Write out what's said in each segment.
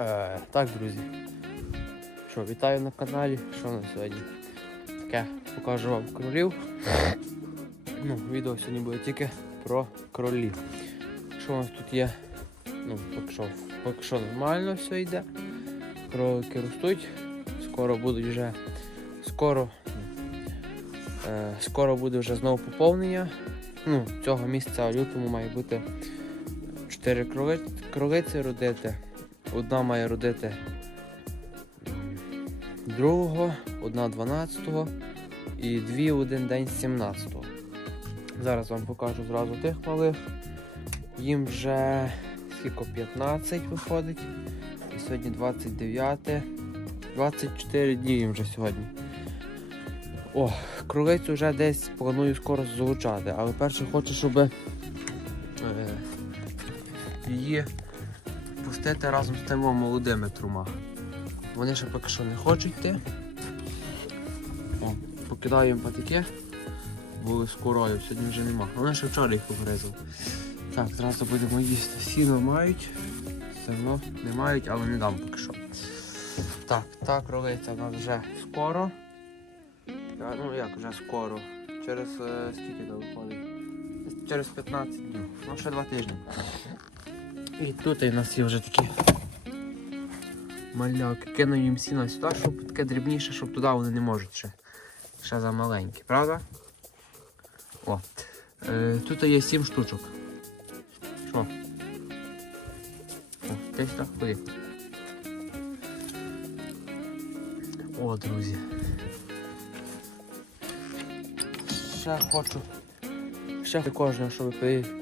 Е, так, друзі. Що, вітаю на каналі. Що на сьогодні? Таке покажу вам кролів. Ну, відео сьогодні буде тільки про кролів. Що у нас тут є? Ну, поки що, поки що нормально все йде. Кролики ростуть. Скоро будуть вже. Скоро. Е, скоро буде вже знову поповнення. Ну, цього місяця в лютому має бути 4 кролиці родити. Одна має родити другого, одна 12-го і дві один день 17-го. Зараз вам покажу зразу тих малих. Їм вже скільки 15 виходить. І сьогодні 29. 24 дні їм вже сьогодні. О, кролицю вже десь планую скоро залучати, але перше хочу, щоб е, її пустити разом з тими молодими трума. Вони ще поки що не хочуть йти. О, покидаю їм патики. Були з корою, сьогодні вже нема. Вони ще вчора їх погризав. Так, зразу будемо їсти. Сіно мають, зерно не мають, але не дам поки що. Так, та кролиця в нас вже скоро. Ну як вже скоро. Через е, скільки виходить? Через 15 днів. Ну ще два тижні. І тут у нас є вже такі маляки. Кину їм сіна сюди, щоб таке дрібніше, щоб туди вони не можуть ще. Ще за маленькі, правда? О. Е, тут є 7 штучок. Що? О, десь так ходи. О, друзі. Ще хочу. Ще кожного, щоб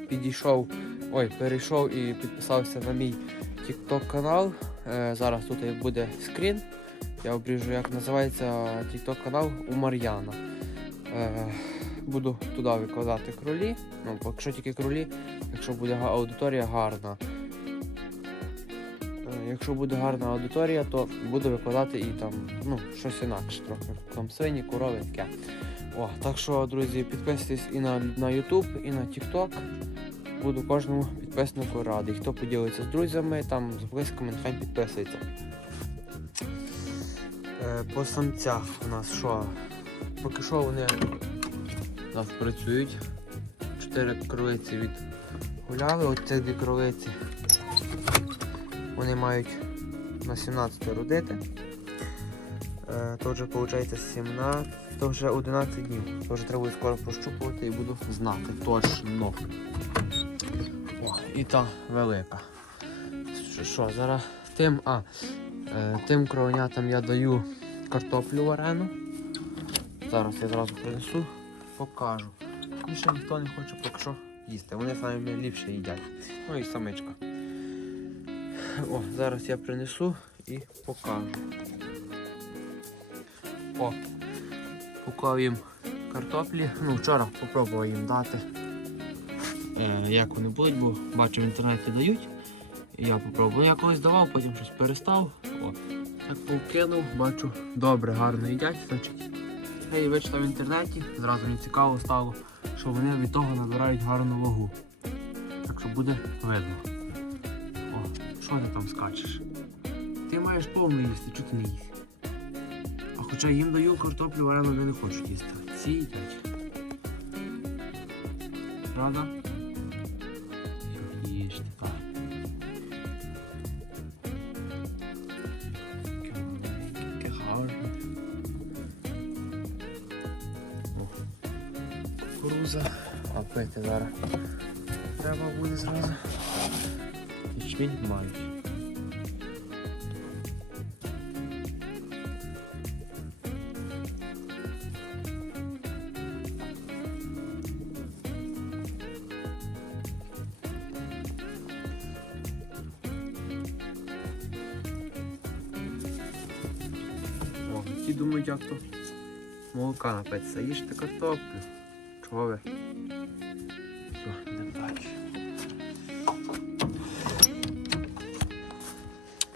підійшов. Ой, перейшов і підписався на мій TikTok канал. Е, зараз тут буде скрін. Я обріжу, як називається TikTok канал у Мар'яна. Е, буду туди викладати кролі. Ну, якщо тільки кролі, якщо буде аудиторія гарна. Е, Якщо буде гарна аудиторія, то буду викладати і там ну, щось інакше трохи. Там свині, корови, таке. О, так що, друзі, підписуйтесь і на, на YouTube, і на TikTok. Буду кожному підписнику радий. Хто поділиться з друзями, там з близькими, нехай підписується. Е, по самцях у нас що? Поки що вони у нас працюють. Чотири кролиці від гуляли, от ці дві кролиці. Вони мають на 17 родити. Е, то вже виходить 17, то вже 11 днів. То вже треба скоро прощупувати і буду знати точно. О, і та велика. Що, що зараз тим, а, е, тим кровенятам я даю картоплю варену. Зараз я зразу принесу, покажу. Більше ніхто не хоче поки що їсти. Вони самі ліпше їдять. Ну і самичка. О, зараз я принесу і покажу. О, поклав їм картоплі. Ну, вчора спробував їм дати. Е, як вони будуть, бо бачу в інтернеті дають. Я попробував. Я колись давав, потім щось перестав. О, так покинув, бачу, добре, гарно їдять, значить. Я її вичитав в інтернеті, зразу мені цікаво стало, що вони від того набирають гарну вагу. Так що буде видно. О, що ти там скачеш? Ти маєш повну їсти, чого ти не їсть? А хоча їм даю картоплю варену, вони не хочуть їсти. Ці їдять. Правда? Кукуруза. А пити зараз. Треба буде зразу. Ячмінь мають. О, ті думають, як то молока напитися. Їжте картоплю. Ви? Все, не бачу.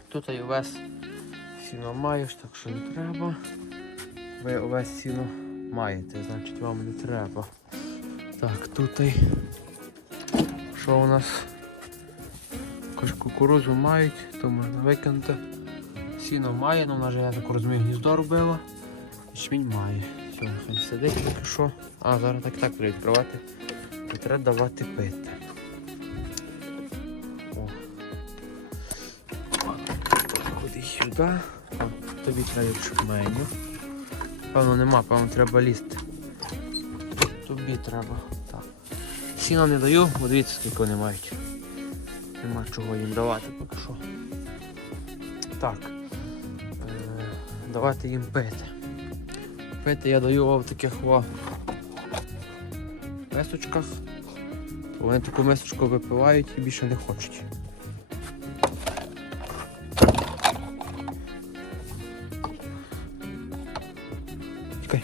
Тут і увесь сіно маєш, так що не треба. Ви увесь сіно маєте, значить вам не треба. Так, тут і що у нас? Також кукурузу мають, то можна викинути. Сіно має, але вона вже, я так розумію, гніздо робила. Ячмінь має. Все, хай сидить поки що. А, зараз так так треба відкривати. І треба давати пити. О. Ходи сюди. О, тобі треба ячменю. Певно нема, певно треба лізти. Тобі треба. Так. Сіна не даю, бо дивіться, скільки вони мають. Нема чого їм давати поки що. Так. Е, давати їм пити. Пити я даю в таких о, мисочках. Вони таку мисочку випивають і більше не хочуть. Чекай.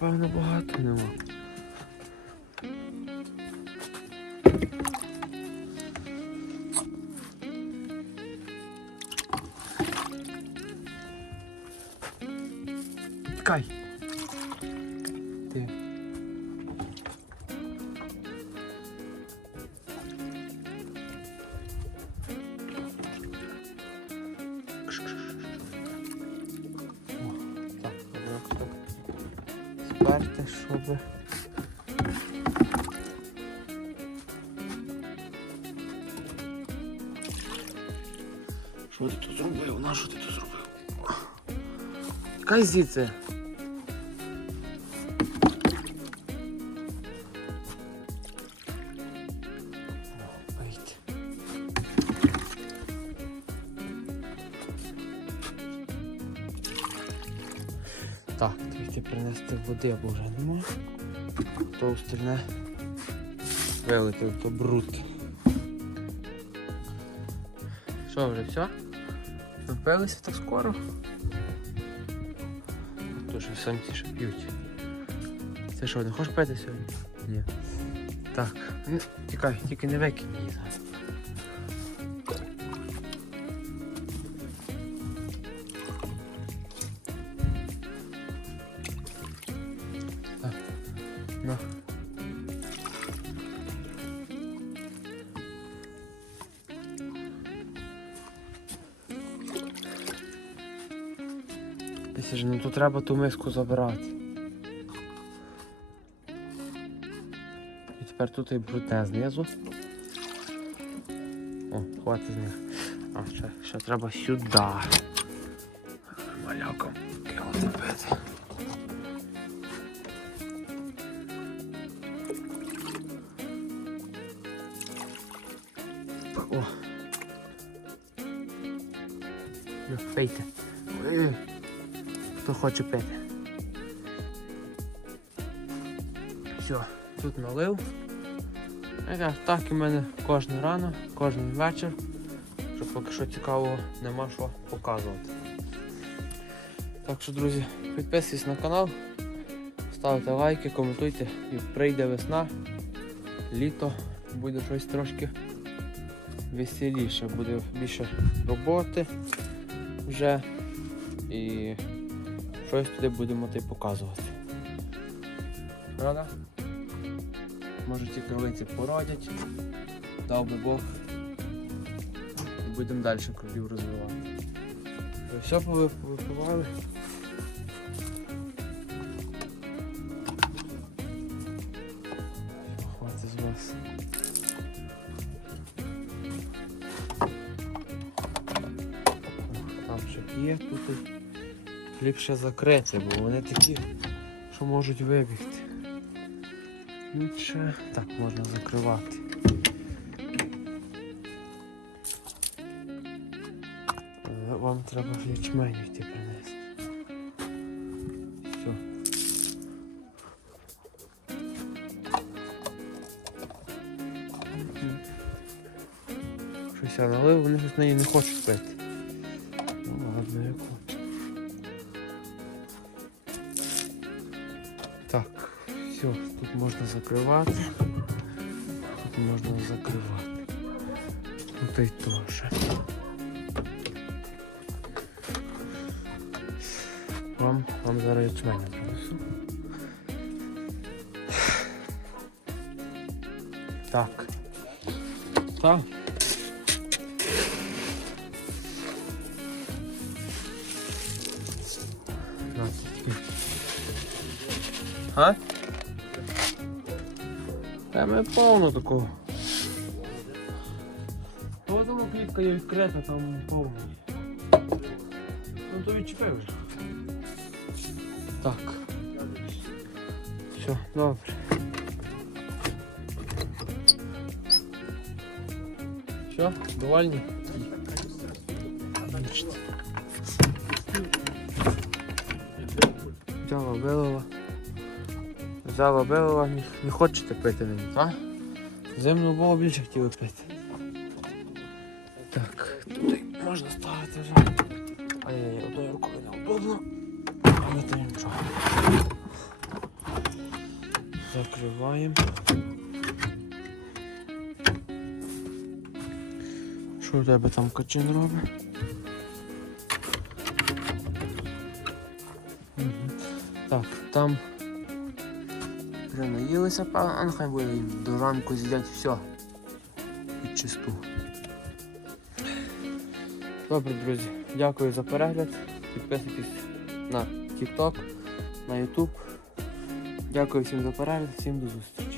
Тут нема, певно, багато нема. Тікай. Сперти, щоб. Що ти тут зробив? На що ти тут зробив? Кай звідси. Тільки принести води, бо вже нема. То остальне вилетів, то бруд. Що вже все? Напилися так скоро? То що самці ще п'ють. Ти що, не хочеш пити сьогодні? Ні. Так, тікай, тільки не викинь її зараз. Якщо ж, ну то треба ту миску забирати. І тепер тут і брудне знизу. О, хватить з них. А, ще, ще треба сюди. Маляком кинути пити. Пийте. Ой, Хто хоче пити. Все, тут налив. Е, Так і в мене кожен рано, кожен вечір. Що поки що цікавого нема що показувати. Так що, друзі, підписуйтесь на канал, ставте лайки, коментуйте і прийде весна, літо, буде щось трошки веселіше, буде більше роботи вже і щось туди будемо ти показувати. Правда? Може ці кролиці породять, дав би Бог. І будемо далі кролів розвивати. Все повип- повипивали? Є, тут ліпше закрити, бо вони такі, що можуть вибігти. Лучше так можна закривати. Е, Вам треба ячменю йти принести. Все. Щось я налив, вони щось неї не хочуть пити. Так, Все, тут можна закривати. Тут можна закривати. Тут і теж. Вам, вам зараз ячменя принесу. Так. Так. А? Та ми повно такого. Ну, тому клітка є відкрита, там повно. Ну то відчепив. Так. Все, добре. Все, довольні? Отлично. Взяла вилила. Взяла вилила, не, не хочете пити мені, так? Зимну було більше хотіли пити. Так, туди можна ставити вже. Ай-яй, одною рукою неудобно. Але то нічого. Закриваємо. Що у тебе там качин робить? Так, там вже наїлися, а нехай буде їм до ранку з'їдять все. Під чисту. Добре, друзі, дякую за перегляд. Підписуйтесь на TikTok, на YouTube. Дякую всім за перегляд, всім до зустрічі.